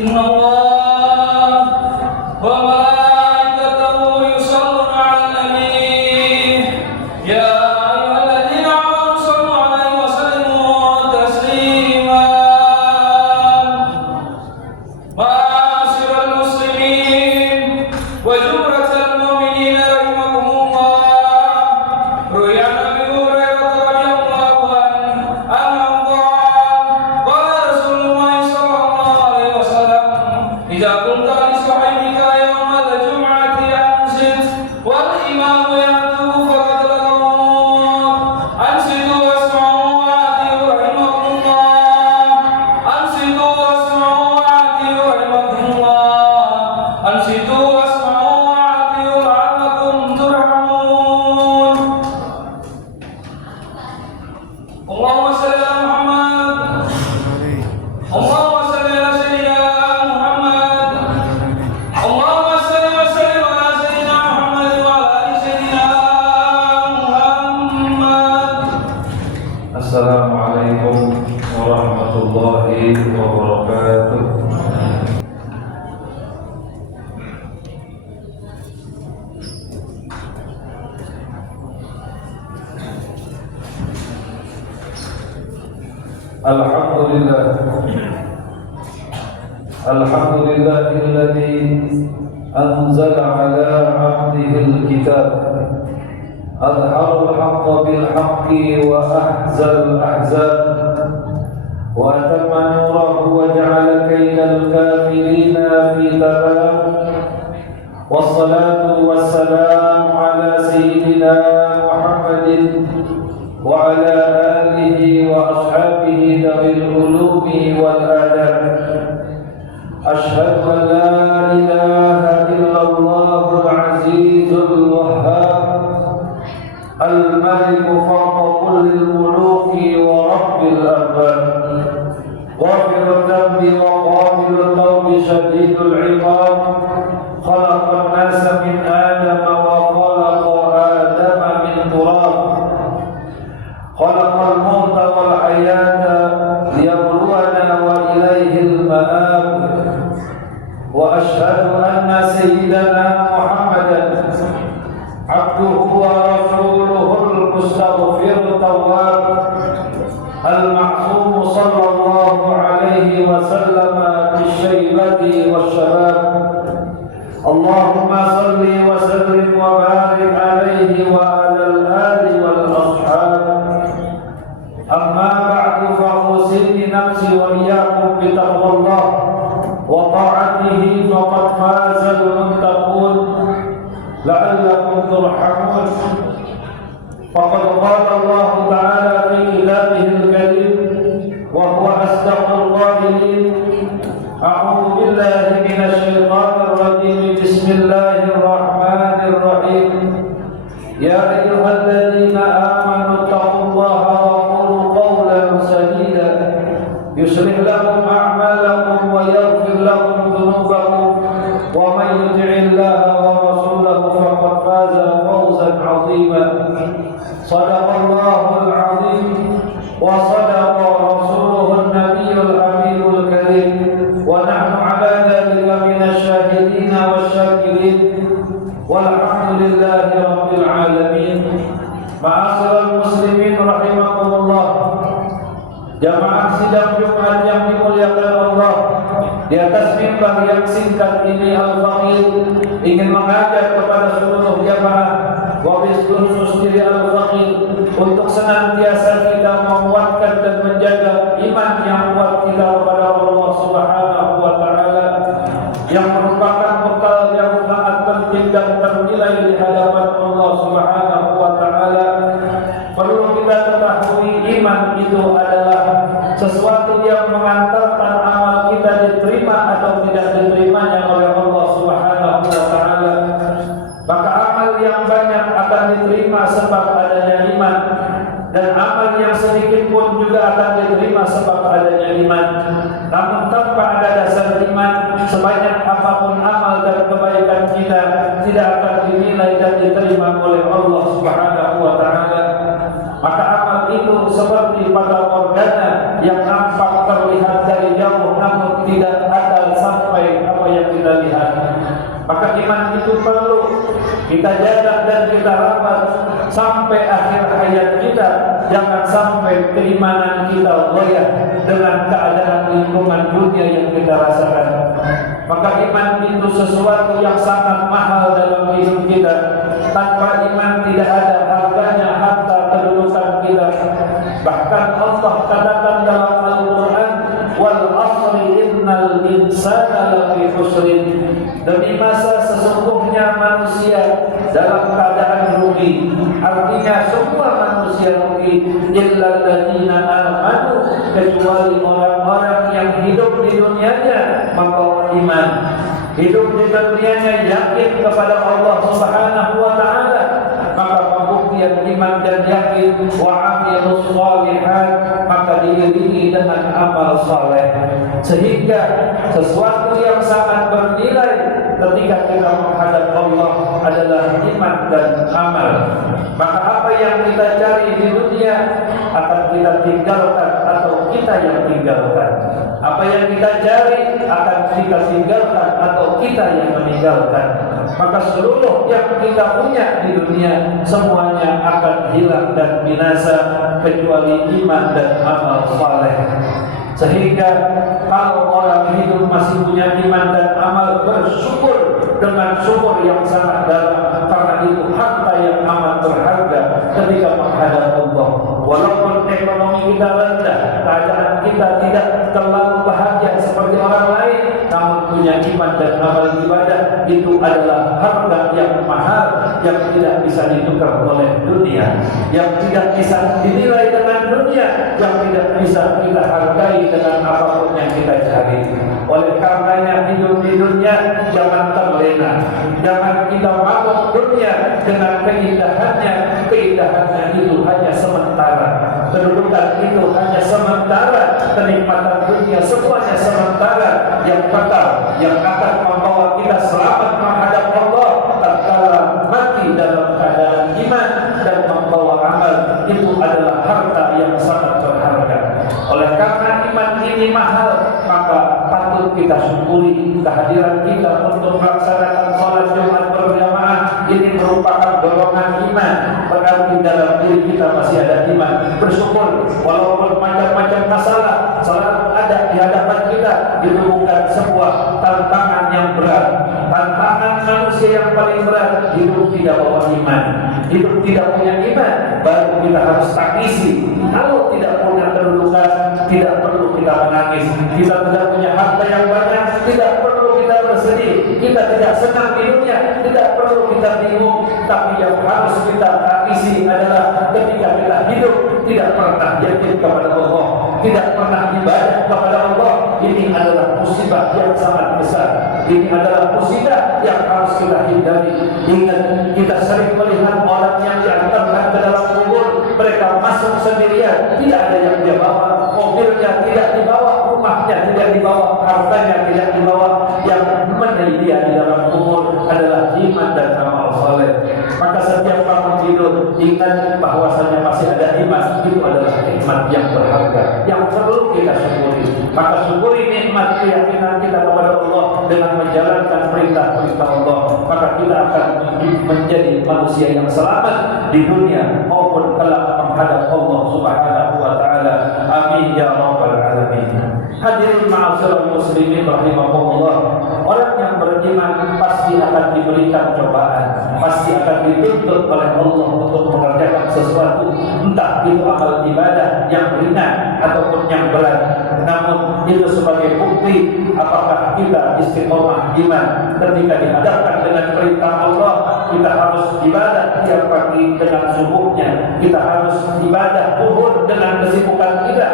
Innallaha wa malaikatahu yusholluna 'alan nabi ya ayyuhalladzina amanu shollu 'alaihi wa sallimu taslima. Ma'asyiral muslimin wa jumlatal mu'minin rahimakumullah. Ruya Nabi Hurairah radhiyallahu anhu qala Rasulullah sallallahu alaihi wasallam idza kunta li sahibika yawmal jum'ati ansit wal imamu ya'tu faqad laghaw ansitu wasma'u wa ati'u rahimakumullah ansitu wasma'u wa ati'u rahimakumullah ansitu wasma'u wa ati'u la'allakum turhamun. Allahumma shalli ala Muhammad Allahumma shalli ala sayyidina Muhammad Allahumma shalli wa sallim ala sayyidina Muhammad wa ala ali sayyidina Muhammad. Assalamualaikum warahmatullahi wabarakatuh. Alhamdulillahilladzi anzala ala 'abdihil kitab adharul haqqa bil haqqi wa ahzal ahzab wa atamma nurahu wa ja'ala kaydal kafirina fi tabab. Wassalatu wassalamu ala sayyidina Muhammadin wa ala alihi wa ashabihi dawil ulumi wal adab. Ashhadu an la ilaha illallah al-azizul wahhab al-malik fawqa kullil muluki wa rabbil arbab ghafirud dhanbi wa qabilut tawbi shadidul iqab khalaqan nasa min adam wa khalaqa adama min turab khalaqal mauta wal hayata liyabluwana wa ilaihil ma'ab. Wa ashhadu anna sayyidana Muhammadan abduhu wa rasuluhul mustaghfirut tawwab al-ma'sum sallallahu alaihi wa sallam bisyaybati wasyabab. Allahumma salli wa sallim wa barik alaihi wa alal ali wal ashab. Amma ba'du fa usini nafsi wa iyyakum bi taqwallah wa ta'atihi faqad fazal muttaqun la'allakum turhamun. Faqad qala Allah ta'ala fi kitabihil karim wa huwa asdaqul qailin. A'udzu billahi minasy syaithanir rajim. Bismillahirrahmanirrahim. Ya ayyuhalladzina amanu taqullaha wa qulu qawlan sadida yuslih lakum a'malakum wa yaghfir lakum dhunubakum wa man yuti'illaha wa rasulahu faqad faza fawzan 'azima. Shadaqallahul 'azim wa shadaqa rasuluhun nabiyyul habibul karim wa nahnu 'ala dhalika minasy syahidin wasyakirin walhamdulillahi rabbil alamin. Ma'asyiral muslimin rahimakumullah. Jamaah sidang Jumat yang dimuliakan Allah, di atas mimbar yang singkat ini Al-Faqih ingin mengajak kepada seluruh jamaah, wabil khusus diri Al-Faqih, untuk senantiasa kita menguatkan dan menjaga iman yang kuat kita kepada Allah Subhanahu wa taala, yang merupakan bekal yang sangat penting dan ternilai di hadapan Allah Subhanahu wa taala. Perlu kita ketahui, iman itu adalah sesuatu yang mengantarkan amal kita diterima atau tidak diterimanya oleh Allah Subhanahu wa taala. Maka amal yang banyak akan diterima sebab adanya iman, dan amal yang sedikit pun juga akan diterima sebab adanya iman. Namun tanpa ada dasar iman, sebanyak apapun amal dan kebaikan kita tidak akan dinilai dan diterima oleh Allah Subhanahu wa taala. Maka amal itu seperti pada organa yang nampak terlihat dari jauh namun tidak ada sama kita jaga dan kita rawat sampai akhir hayat kita. Jangan sampai keimanan kita goyah dengan keadaan lingkungan dunia yang kita rasakan. Maka iman itu sesuatu yang sangat mahal dalam hidup kita. Tanpa iman tidak ada harganya harta kedudukan kita. Bahkan Allah katakan dalam Al-Quran, wal asri innal insana lafi khusrin. Demi masa sesungguhnya manusia dalam keadaan rugi. Artinya semua manusia rugi, illa alladziina aamanu, kecuali orang-orang yang hidup di dunianya membawa iman. Hidup di dunianya yakin kepada Allah Subhanahu wa taala, maka pembuktian iman dan yakin wa amilus shalihat, maka diiringi dengan amal saleh. Sehingga sesuatu yang sangat bernilai ketika kita menghadap Allah adalah iman dan amal. Maka apa yang kita cari di dunia akan kita tinggalkan atau kita yang tinggalkan. Apa yang kita cari akan kita tinggalkan atau kita yang meninggalkan. Maka seluruh yang kita punya di dunia semuanya akan hilang dan binasa kecuali iman dan amal saleh. Sehingga kalau orang hidup masih punya iman dan amal, bersyukur dengan syukur yang sangat dalam, karena itu harta yang amat berharga ketika menghadap Allah. Walaupun ekonomi kita rendah, keadaan kita tidak terlalu bahagia seperti orang lain, namun punya iman dan amal ibadah itu adalah harga yang mahal, yang tidak bisa ditukar oleh dunia, yang tidak bisa dinilai dengan dunia, yang tidak bisa kita hargai dengan apapun yang kita cari. Oleh karenanya hidup di dunia jangan terlena, jangan kita mabuk dunia dengan keindahannya. Keindahannya itu hanya sementara, kedudukan itu hanya sementara, kenikmatan dunia semuanya sementara. Yang kekal, yang akan membawa kita selamat menghadap Allah tatkala mati dalam keadaan iman dan membawa amal, itu adalah harta yang sangat berharga. Oleh karena iman ini mahal, maka patut kita syukuri kehadiran kita untuk melaksanakan sholat Jumat berjamaah. Ini merupakan dorongan iman, berarti dalam diri kita masih ada iman. Bersyukur walaupun macam-macam masalah selalu ada di hadapan kita, itu bukan sebuah tantangan yang berat. Tantangan manusia yang paling berat, hidup tidak bawa iman, hidup tidak punya iman, baru kita harus tangisi. Kalau tidak punya kedudukan, tidak perlu kita menangis. Kita tidak punya harta yang banyak, tidak perlu kita bersedih. Kita tidak senang di dunia, tidak perlu kita bingung. Tapi yang harus kita tangisi adalah ketika kita hidup tidak pernah yakin kepada Allah, tidak pernah ibadah kepada Allah. Ini adalah musibah yang sangat besar. Ini adalah musibah yang harus kita hindari. Ingat, kita sering melihat orang yang diantarkan ke dalam kubur, mereka masuk sendirian, tidak ada yang dia bawa, mobilnya tidak dibawa, rumahnya tidak dibawa, hartanya tidak dibawa. Yang menemani dia di dalam kubur adalah iman dan amal saleh. Maka setiap bangun tidur ingat bahwasanya masih ada iman, itu adalah nikmat yang berharga yang perlu kita syukuri. Maka syukuri nikmat keyakinan kita kepada Allah dengan menjalankan perintah-perintah Allah, maka kita akan menjadi manusia yang selamat di dunia maupun kelak menghadap Allah Subhanahu wa taala. Amin ya rabbal alamin. Hadirin ma'asyiral muslimin rahimakumullah. Orang yang beriman pasti akan diberikan cobaan, pasti akan dituntut oleh Allah untuk mengerjakan sesuatu, entah itu amal ibadah yang ringan ataupun yang berat. Namun itu sebagai bukti apakah kita istiqomah iman. Ketika dihadapkan dengan perintah Allah, kita harus ibadah tiap pagi dengan subuhnya, kita harus ibadah zuhur dengan kesibukan kita,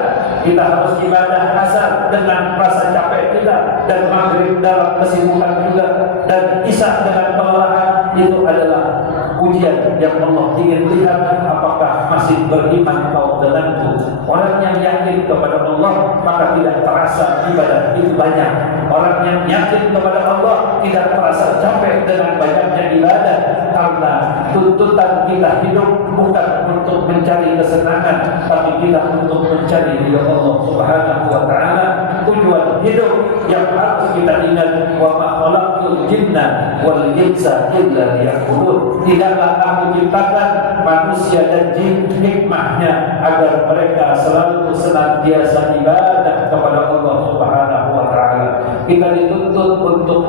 kita harus ibadah asar dengan rasa capek kita, dan maghrib dalam kesibukan juga, dan isya dengan kelelahan. Itu adalah ujian yang Allah ingin lihat apakah masih beriman kau denganku. Orang yang yakin kepada Allah maka tidak terasa ibadah itu banyak. Orang yang yakin kepada Allah tidak terasa capek dengan banyaknya ibadah, karena tuntutan kita hidup bukan untuk mencari kesenangan, tapi kita untuk mencari ridha Allah Subhanahu wa taala. tujuan hidup yang harus kita ingat, wa ma khalaqtul jinna wal insa illa liya'budun. Tidaklah aku ciptakan manusia dan jin, hikmahnya agar mereka selalu senantiasa ibadah kepada Allah Subhanahu wa taala. Kita dituntut untuk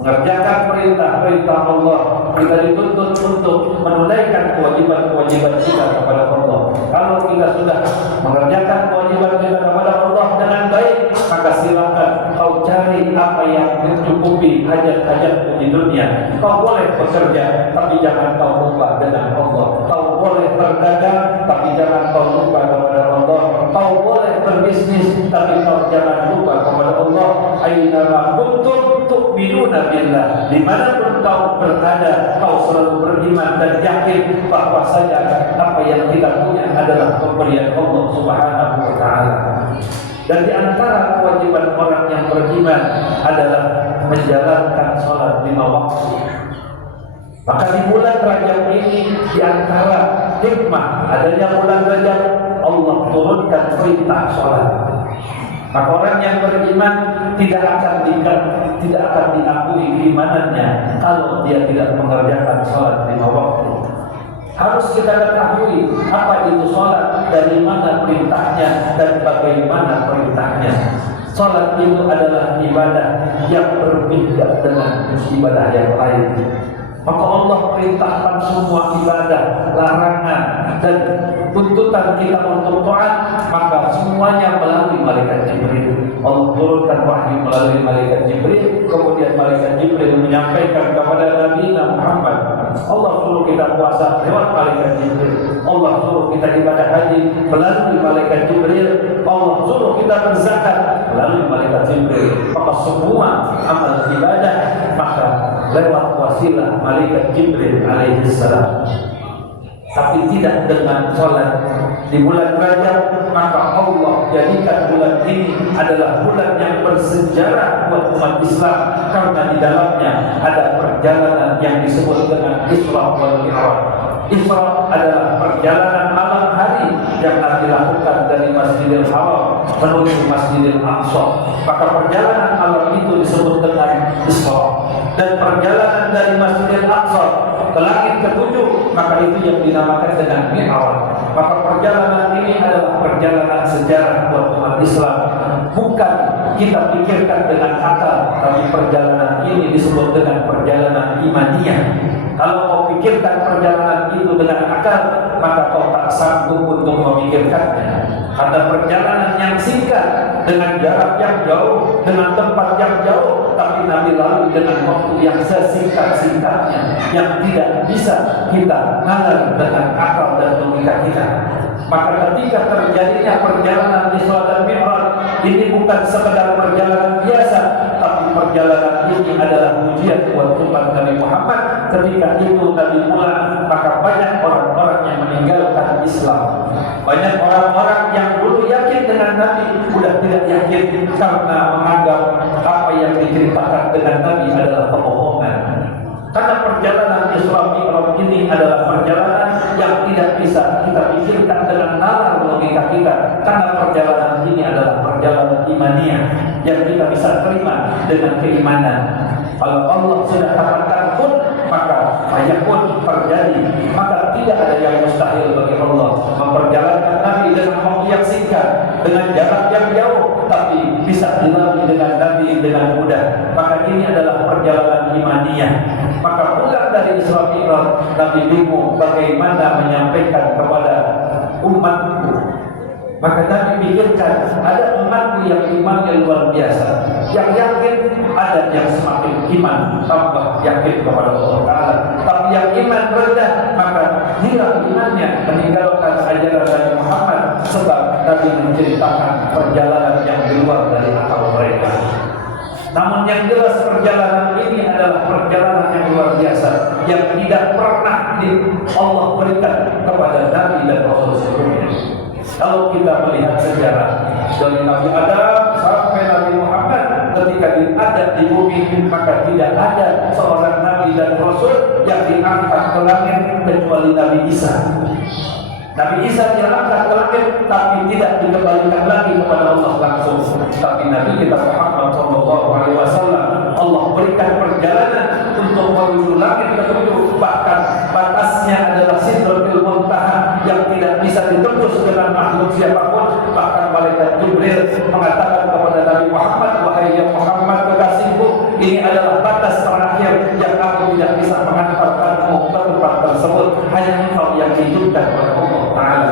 mengerjakan perintah-perintah Allah, kita dituntut untuk menunaikan kewajiban-kewajiban kita kepada Allah. Kalau kita sudah mengerjakan kewajiban kita kepada Allah dengan baik, maka silakan kau cari apa yang mencukupi hajat-hajatmu di dunia. Kau boleh bekerja, tapi jangan kau lupa dengan Allah. Kau boleh berdagang, tapi jangan kau lupa kepada Allah. Kau boleh berbisnis, tapi kau jangan lupa kepada Allah. Aina ma kuntum tu'minuna billah. Dimanapun kau berada, kau selalu beriman dan yakin bahwa saja apa yang kita punya adalah pemberian Allah Subhanahu wa taala. Dan di antara kewajiban orang yang beriman adalah menjalankan sholat 5 waktu. Maka di bulan Rajab ini, di antara hikmah adanya bulan Rajab, Allah turunkan perintah sholat. Maka orang yang beriman tidak akan diakui keimanannya kalau dia tidak mengerjakan sholat 5 waktu. Harus kita ketahui apa itu sholat, dari mana perintahnya dan bagaimana perintahnya. Sholat itu adalah ibadah yang berbeda dengan ibadah yang lain. Maka Allah perintahkan semua ibadah, larangan dan tuntutan kita untuk taat, maka semuanya melalui malaikat Jibril. Allah turunkan wahyu melalui malaikat Jibril, kemudian malaikat Jibril menyampaikan kepada Nabi Muhammad. Allah suruh kita puasa lewat malaikat Jibril. Allah suruh kita ibadah haji melalui malaikat Jibril. Allah suruh kita berzakat melalui malaikat Jibril. Maka semua amal ibadah maka lewat wasilah malaikat Jibril alaihissalam. Tapi tidak dengan sholat di bulan Rajab, maka Allah jadikan bulan ini adalah bulan yang bersejarah buat umat Islam, karena di dalamnya ada perjalanan yang disebut dengan Isra wal Mi'raj. Isra adalah perjalanan malam hari yang dilakukan dari Masjidil Haram menuju Masjidil Aqsa. Maka perjalanan malam itu disebut dengan Isra, dan perjalanan dari Masjidil Aqsa ke langit ketujuh, maka itu yang dinamakan dengan Mi'raj. Maka perjalanan ini adalah perjalanan sejarah buat umat Islam. Bukan kita pikirkan dengan akal, tapi perjalanan ini disebut dengan perjalanan imaniyah. Kalau kau pikirkan perjalanan itu dengan akal, maka kau tak sanggup untuk memikirkannya. Karena perjalanan yang singkat, dengan jarak yang jauh, dengan tempat yang jauh, tapi Nabi lalui dengan waktu yang sesingkat-singkatnya, yang tidak bisa kita nalar dengan akal dan logika kita. Maka ketika terjadinya perjalanan Isra dan Mi'raj, ini bukan sekedar perjalanan biasa, tapi perjalanan ini adalah ujian buat umat Nabi Muhammad. Ketika itu Nabi pulang, maka banyak orang-orang yang meninggalkan Islam. Banyak orang-orang yang dulu yakin dengan Nabi sudah tidak yakin, karena menganggap apa yang diceritakan dengan Nabi adalah kebohongan. Karena perjalanan Isra Mi'raj ini adalah perjalanan yang tidak bisa kita pikirkan dengan nalar logika kita. Karena perjalanan ini adalah perjalanan imaniyah yang kita bisa terima dengan keimanan. Kalau Allah sudah katakan pun, maka fayakun terjadi. Maka tidak ada yang mustahil bagi Allah memperjalankan Nabi dengan waktu yang singkat, dengan jarak yang jauh, tapi bisa dilalui dengan Nabi dengan mudah. Maka ini adalah perjalanan imaniyah. Maka pulang dari Isra Mi'raj, Nabi bingung bagaimana menyampaikan kepada umatku. Maka Nabi pikirkan, ada umatku yang imannya luar biasa, yang yakin, ada yang semakin iman tambah yakin kepada Allah Ta'ala. Tapi yang iman rendah, maka hilang imannya, meninggalkan ajaran Nabi Muhammad, sebab Nabi menceritakan perjalanan yang di luar dari akal mereka. Namun yang jelas perjalanan ini adalah perjalanan yang luar biasa, yang tidak pernah Allah berikan kepada Nabi dan Rasul sebelumnya. Kalau kita melihat sejarah dari Nabi Adam sampai Nabi Muhammad, ketika diajak di bumi, maka tidak ada seorang Nabi dan Rasul yang diangkat ke langit kecuali Nabi Isa. Nabi Isa diangkat ke langit, tapi tidak dikembalikan lagi kepada Allah langsung. Tapi Nabi kita Muhammad SAW Allah berikan perjalanan untuk menuju langit ketujuh, bahkan batasnya adalah Sidratul Muntaha yang tidak bisa ditembus dengan makhluk siapapun. Bahkan malaikat Jibril mengatakan kepada Nabi Muhammad, wahai ya Muhammad kekasihku, ini adalah batas terakhir yang aku tidak bisa mengantarkanmu ke tempat tersebut, hanya engkau yang dihidupkan oleh Allah Ta'ala.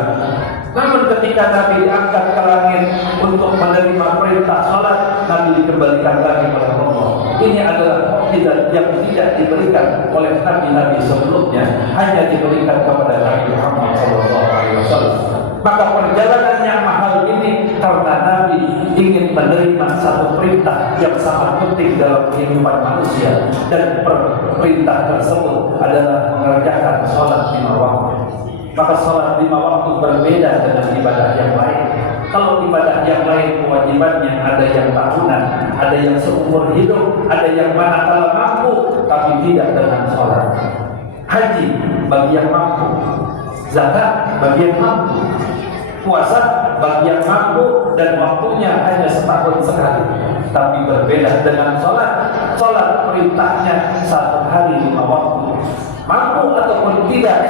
Namun ketika Nabi diangkat ke langit untuk menerima perintah salat, Nabi dikembalikan lagi oleh Allah. Ini adalah mukjizat yang tidak diberikan oleh nabi-nabi sebelumnya, hanya diberikan kepada Nabi Muhammad SAW. Maka perjalanan yang mahal ini karena Nabi ingin menerima satu perintah yang sangat penting dalam kehidupan manusia, dan perintah tersebut adalah mengerjakan salat 5 waktu. Maka salat 5 waktu berbeda dengan ibadah yang lain. Kalau ibadah yang lain kewajibannya ada yang tahunan, ada yang seumur hidup, ada yang manakala mampu, tapi tidak dengan salat. Haji bagi yang mampu, zakat bagi yang mampu, puasa bagi yang mampu dan waktunya hanya setahun sekali. Tapi berbeda dengan salat. Salat perintahnya 1 hari 5 waktu. Mampu ataupun tidak,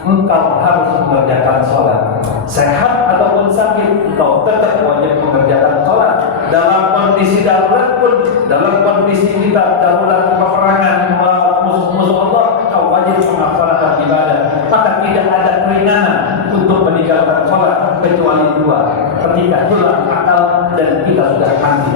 engkau harus mengerjakan sholat. Sehat ataupun sakit, engkau tetap wajib mengerjakan sholat. Dalam kondisi darurat pun, dalam kondisi kita darurat peperangan musuh Allah, engkau wajib melaksanakan ibadah. Maka tidak ada keringanan untuk meninggalkan sholat kecuali 2: ketika hilang akal dan kita sudah mati.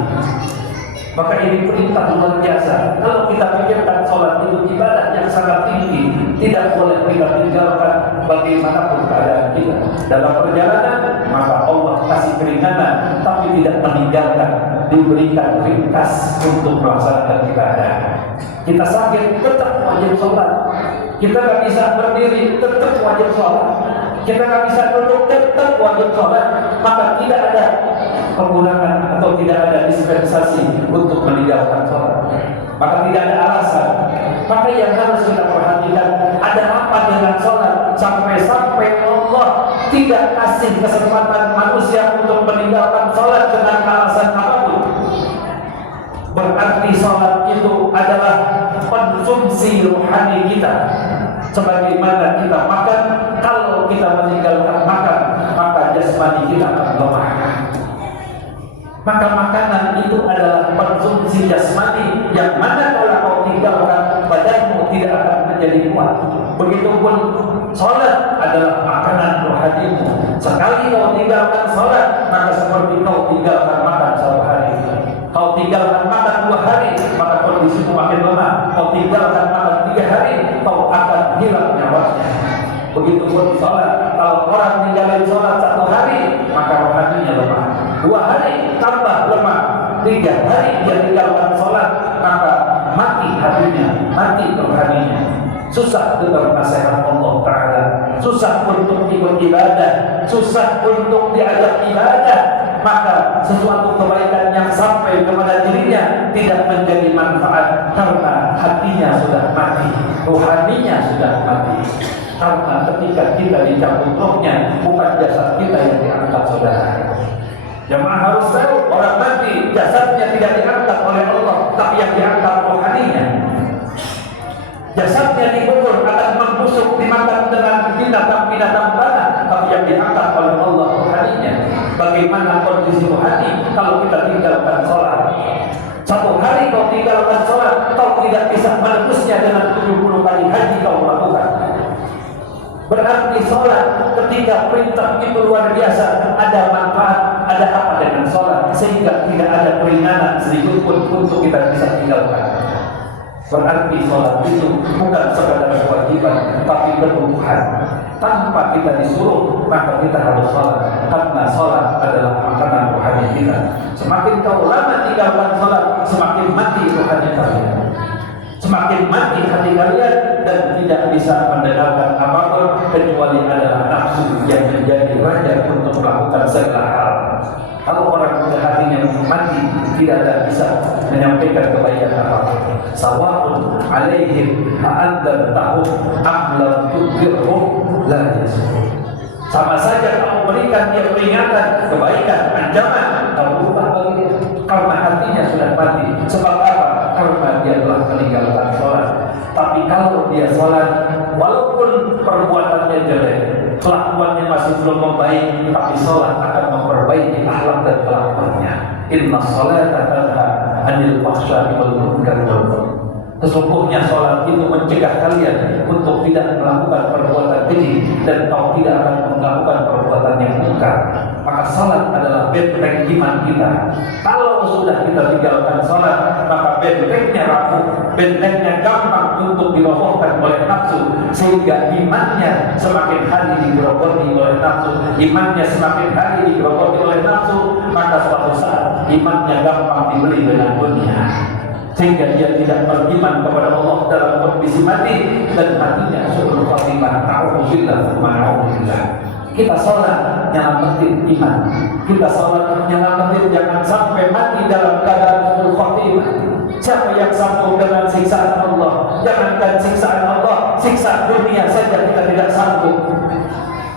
Maka ini perintah luar biasa. Kalau kita pikirkan sholat itu ibadah yang sangat tinggi, tidak boleh kita tinggalkan bagaimanapun keadaan kita. Dalam perjalanan, maka Allah kasih keringanan, tapi tidak meninggalkan, diberikan ringkas untuk melaksanakan ibadah. Kita sakit, tetap wajib sholat. Kita nggak bisa berdiri, tetap wajib sholat. Kita nggak bisa duduk, tetap wajib sholat. Maka tidak ada kekurangan atau tidak ada dispensasi untuk meninggalkan sholat. Maka tidak ada alasan. Maka yang harus kita perhatikan, ada apa dengan sholat sampai-sampai Allah tidak kasih kesempatan manusia untuk meninggalkan sholat dengan alasan apapun. Berarti sholat itu adalah konsumsi rohani kita. Sebagaimana kita makan, kalau kita meninggalkan makan, maka jasmani kita akan lemah. Maka makanan itu adalah konsumsi jasmani yang mana kalau kau tinggalkan, badanmu tidak akan menjadi kuat. Begitupun sholat adalah makanan rohanimu. Sekali kau tinggalkan sholat, maka seperti kau tinggalkan makan 1 hari. Kau tinggalkan makan 2 hari, maka kondisimu makin lemah. Kau tinggalkan makan 3 hari, kau akan hilang nyawanya. Begitupun sholat. Kalau orang tinggalin sholat 1 hari, maka rohaninya lemah. 2 hari tambah lemah. 3 hari dia tinggalkan sholat, maka mati hatinya, mati rohaninya. Susah dengar nasihat Allah Ta'ala, susah untuk ikut ibadah, susah untuk diajak ibadah. Maka sesuatu kebaikan yang sampai kepada dirinya tidak menjadi manfaat karena hatinya sudah mati, rohaninya sudah mati. Karena ketika kita dicabut rohnya, bukan jasad kita yang diangkat, saudara. Jemaah harus tahu, orang mati jasadnya tidak diangkat oleh Allah, tapi yang diangkat rohaninya. Jasadnya dikubur akan membusuk dimakan dengan binatang-binatang tanah, tapi yang diangkat oleh Allah rohaninya. Bagaimana kondisi rohani kalau kita tinggalkan sholat? 1 hari kau tinggalkan sholat, kau tidak bisa menebusnya dengan 70 kali haji kau lakukan. Berarti sholat ketika perintah itu luar biasa, ada manfaat, ada apa dengan sholat, sehingga tidak ada keringanan sedikit pun untuk kita bisa tinggalkan. Berarti sholat itu bukan sekadar kewajiban, tapi kebutuhan. Tanpa kita disuruh, maka kita harus sholat, karena sholat adalah makanan rohani kita. Semakin kau lama tinggalkan sholat, semakin mati rohani kalian, semakin mati hati kalian, dan tidak bisa mendengarkan apapun kecuali adalah nafsu yang menjadi raja untuk melakukan segala hal. Kalau orang sudah hatinya mati, tidak ada bisa menyampaikan kebaikan apapun. Sawa'un alaihim a'andzartahum am lam tunzirhum la yasma'un. Sama saja kamu berikan dia peringatan, kebaikan, ancaman, kamu baik, tapi sholat akan memperbaiki akhlak dan kelakuannya. Inna sholata tanha 'anil fahsya'i wal munkar wal baghi. Sesungguhnya sholat itu mencegah kalian untuk tidak melakukan perbuatan keji dan kau tidak akan melakukan perbuatan yang munkar. Maka sholat adalah benteng iman kita. Kalau sudah kita tinggalkan sholat, maka bentengnya rapuh, bentengnya gampang untuk dirobohkan oleh nafsu, sehingga imannya semakin hari digerogoti oleh nafsu, imannya semakin hari digerogoti oleh nafsu, maka suatu saat imannya gampang dibeli dengan dunia, sehingga dia tidak beriman kepada Allah dalam kondisi mati dan hatinya su'ul khatimah. Na'udzubillah wa na'udzubillah. Kita sholat nyelamatin iman, kita sholat nyelamatin jangan sampai mati dalam keadaan su'ul khatimah. Siapa yang sanggup dengan siksaan Allah? Jangankan siksaan Allah, siksa dunia saja kita tidak sanggup.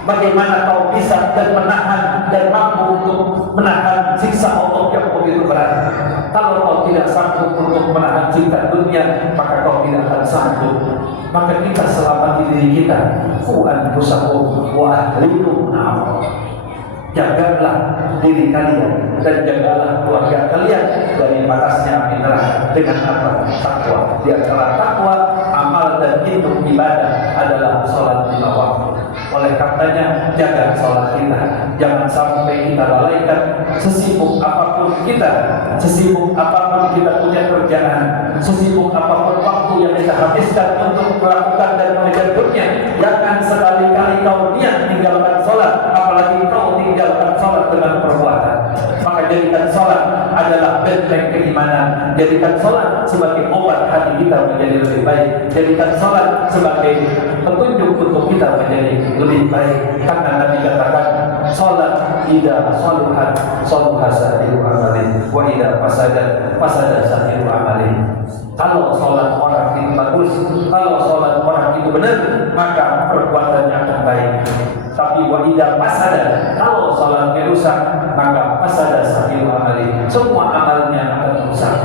Bagaimana kau bisa dan menahan dan mampu untuk menahan siksa Allah yang begitu berat? Kalau kau tidak sanggup untuk menahan siksa dunia, maka kau tidak akan sanggup. Maka kita selamati diri kita. Qu anfusakum wa ahlikum nar. Jagalah diri kalian dan jagalah keluarga kalian dari panasnya api neraka. Dengan apa? Takwa. Di antara takwa, amal dan hidup ibadah adalah sholat 5 waktu. Oleh karenanya, jaga sholat kita. Jangan sampai kita lalaikan. Sesibuk apapun kita, sesibuk apapun kita punya kerjaan, sesibuk apapun waktu yang kita habiskan untuk melakukan dan mengejar dunia, jangan sekali-kali kau niat tinggalkan sholat, apalagi kau tinggalkan sholat dengan perbuatan. Maka jadikan sholat adalah benteng keimanan. Jadikan sholat sebagai obat hati kita menjadi lebih baik. Jadikan sholat sebagai petunjuk untuk kita menjadi lebih baik. Karena Nabi katakan, sholat idza shaluhat shaluha sa'iru amali wa idza fasada sa'iru amali. Kalau sholat orang itu bagus, kalau sholat orang itu benar, maka perbuatannya akan baik. Tapi wa idza fasada, kalau sholatnya rusak, maka fasada sa'iru amali, semua amalnya akan rusak.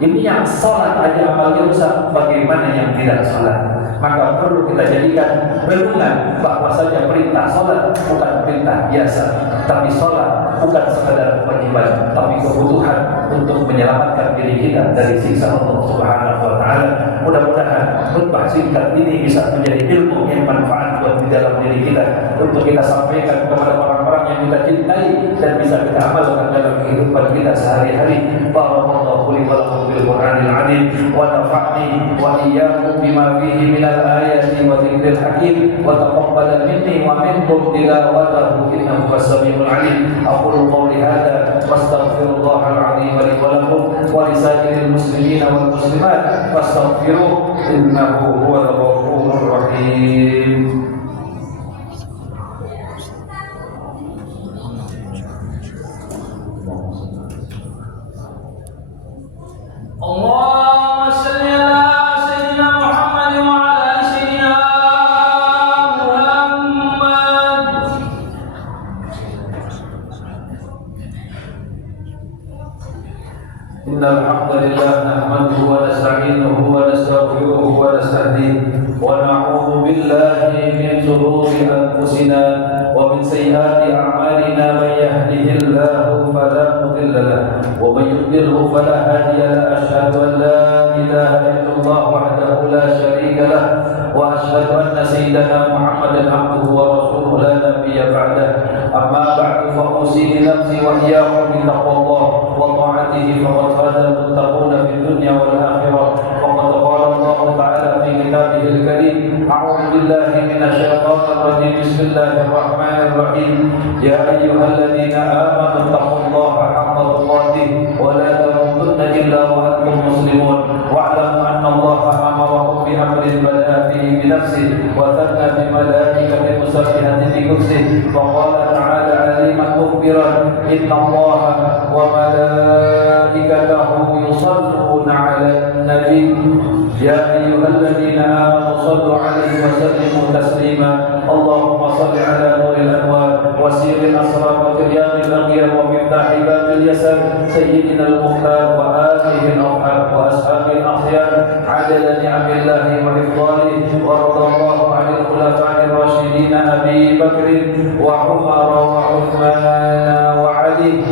Ini yang sholat aja amalnya rusak, bagaimana yang tidak sholat? Maka perlu kita jadikan renungan bahwasanya perintah sholat bukan perintah biasa, tapi sholat bukan sekadar kewajiban, tapi kebutuhan untuk menyelamatkan diri kita dari siksa Allah Subhanahu wa Ta'ala. Mudah-mudahan khutbah singkat ini bisa menjadi ilmu yang manfaat buat di dalam diri kita, untuk kita sampaikan kepada orang-orang yang kita cintai dan bisa kita amalkan dalam kehidupan kita sehari-hari. Barakallahu li wa lakum bil Qur'anil 'azim wa nafa'ni wa iyyakum bima fihi min al-ayati wa dzikril hakim wa taqabbal minni wa minkum tilawatahu innahu was-sami'ul 'alim. Aqulu qawli hadza wastaghfirullahal 'azim li wa lakum wa li sa'iril muslimina wal muslimat fastaghfiruhu innahu huwal ghafurur rahim. Allahumma shalli ala sayyidina Muhammad wa ala ali sayyidina Muhammad. Innal hamdalillah nahmaduhu wa nasta'inuhu wa nastaghfiruhu wa nastahdihi wa na'udzu billahi min shururi anfusina wa min sayyiati a'malina. Man yahdihillahu fala mudilla lahu wa man yudlilhu fala hadiya lahu. أشهد أن لا إله إلا الله وحده لا شريك له وأشهد أن سيدنا محمدا عبده ورسوله لا نبي بعده. أما بعد فأوصي نفسي وإياكم بتقوى الله وطاعته فقد فاز المتقون في الدنيا والآخرة. وقد قال الله تعالى في كتابه الكريم: أعوذ بالله من الشيطان الرجيم. بسم الله الرحمن الرحيم. يا أيها الذين آمنوا اتقوا الله حق تقاته ولا تموتن إلا وأنتم مسلمون واعلموا أن الله أمركم بأمر بدأ فيه بنفسه وثنى بملائكة مسبحة بقدسه وقال تعالى عليما مخبرا: إن الله وملائكته يصلون على النبي يا أيها الذين آمنوا صلوا عليه وسلموا تسليما اللهم صل على نور الأنوار وسير الأسرار وتريان الأغيار ومفتاح باب اليسر سيدنا المختار وآله الأوحاد وأصحابه الأخيار عدد نعم الله وإفضاله ورضى الله عن الخلفاء الراشدين أبي بكر وعمر وعثمان وعلي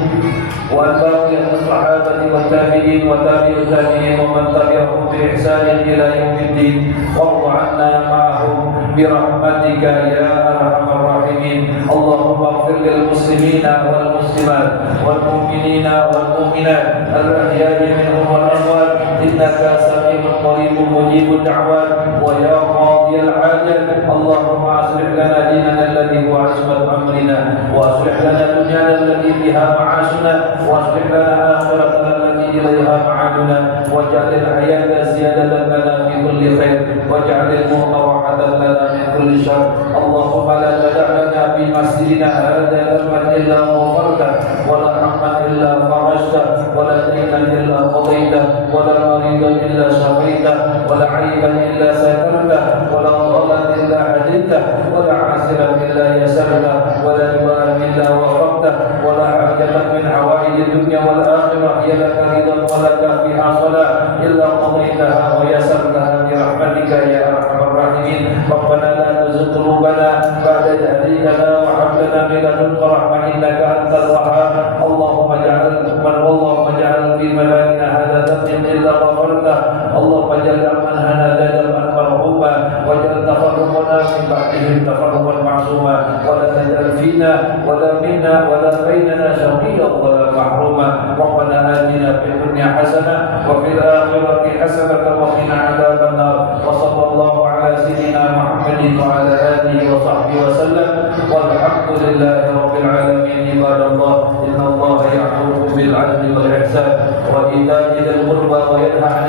والباقي الصحابة والتابعين وتابع التابعين ومن تبعهم بإحسان إلى يوم الدين وارض عنا معهم برحمتك يا أرحم الراحمين اللهم اغفر للمسلمين والمسلمات والمؤمنين والمؤمنات الأحياء منهم والأموات إنك سميع قريب مجيب الدعوات ويا قاضي الحاجات اللهم أصلح لنا ديننا الذي هو عصمة أمرنا وأصلح لنا دنيانا التي فيها معاشنا واصلح لنا آخرتنا التي إليها معادنا واجعل الحياة زيادة لنا في كل خير واجعل الموت راحة لنا من كل شر اللهم لا تدع لنا في مسجدنا هذا ذنبا إلا غفرته ولا حقا إلا فرجته ولا دينا إلا قضيته ولا مريضا إلا شفيته ولا عيبا إلا سترته ولا ضالا إلا هديته ولا عاسرا إلا يسرته ولا دواء إلا وفقته ولا حاجة من حوائج الدنيا والآخرة هي لك رضا ولك فيها صلاة إلا قضيتها ويسرتها برحمتك يا أرحم الراحمين ربنا لا تزغ قلوبنا بعد إذ هديتنا وهب لنا من لدنك رحمة إنك أنت الوهاب اللهم اجعل في مكاننا هذا ذنب إلا غفرته اللهم اجعل أمننا ذنبا مرحوما واجعل تفرقنا من بعدهم تفرقا معصوما ولا تجعل فينا ولا منا ولا بيننا شقيا ولا محروما ربنا آتنا في الدنيا حسنة وفي الآخرة حسنة وقنا عذاب النار وصلى الله على سيدنا محمد وعلى آله وصحبه وسلم والحمد لله رب العالمين عباد الله إن الله يأمر بالعدل والإحسان وإيتاء ذي القربى وينهى عن